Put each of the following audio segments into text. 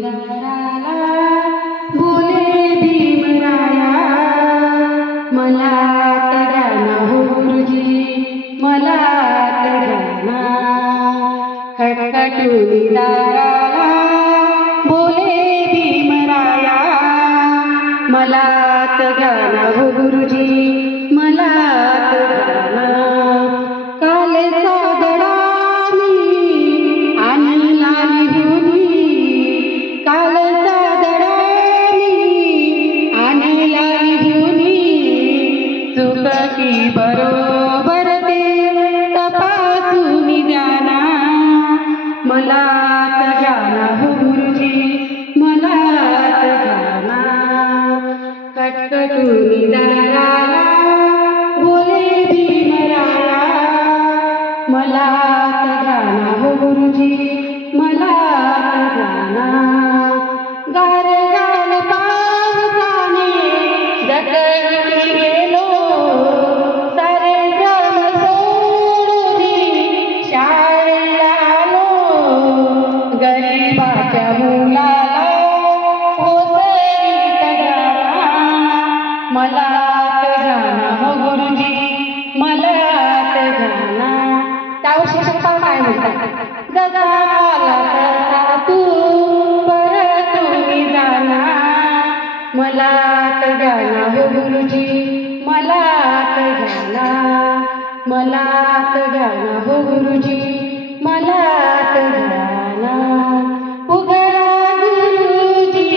दाराला बोले भीमराया, मला तगाना हो गुरुजी, मला तगाना. खटखटून दाराला बोले भीमराया, मला तगाना हो गुरुजी, मला तगाना. कालेचा दडा मी आणला लिहुनी, कालचा दडा मी आणला लिहुनी. चूक की बरोबर ते तपासून द्याना, मला तगाना हो गुरुजी, मला तगाना. खटखटून दाराला बोले भीमराया, मला तगाना हो गुरुजी, मला तगाना. गार गाल पावसाने जगली गेलो, सारे ग्राम सोडून शाळेला आलो. गरिबाच्या मुलाला ओसरी तगाना, मला तगाना हो गुरुजी, मला तगाना. त्यावर शिक्षक काय म्हणतात, जगाला तसा तू परतून जाना, मला तगाना हो गुरुजी, मला तगाना. मला तगाना हो गुरुजी, मला तगाना. उघडा गुरुजी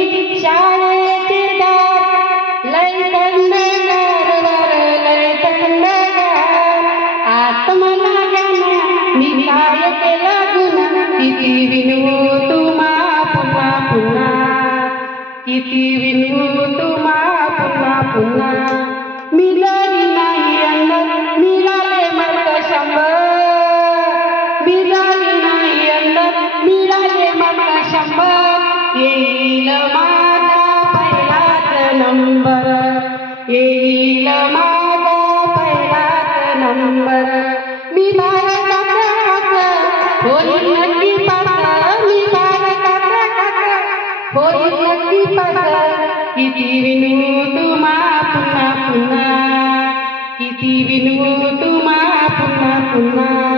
शाळेचे दार, लय थंडगार वार, लय थंडगार. आत मला गाना मी काय केला गुन्हा, किती विनवू तुम्हा पुन्हा पुन्हा, किती विनवू तुम्हा पुन्हा पुन्हा. मिळाली नाही अन्न, मिळाले मार्क 100, मिळाली नाही अन्न, मिळाले मार्क 100. येईल माझा पहिलाच नंबर, येईल माझा पहिलाच नंबर. मी भारताचा काका होईल नक्की पास, मी भारताचा काका होईल नक्की पास. किती विनवू तुम्हा पुन्हा पुन्हा, किती विनवू तुम्हा पुन्हा पुन्हा.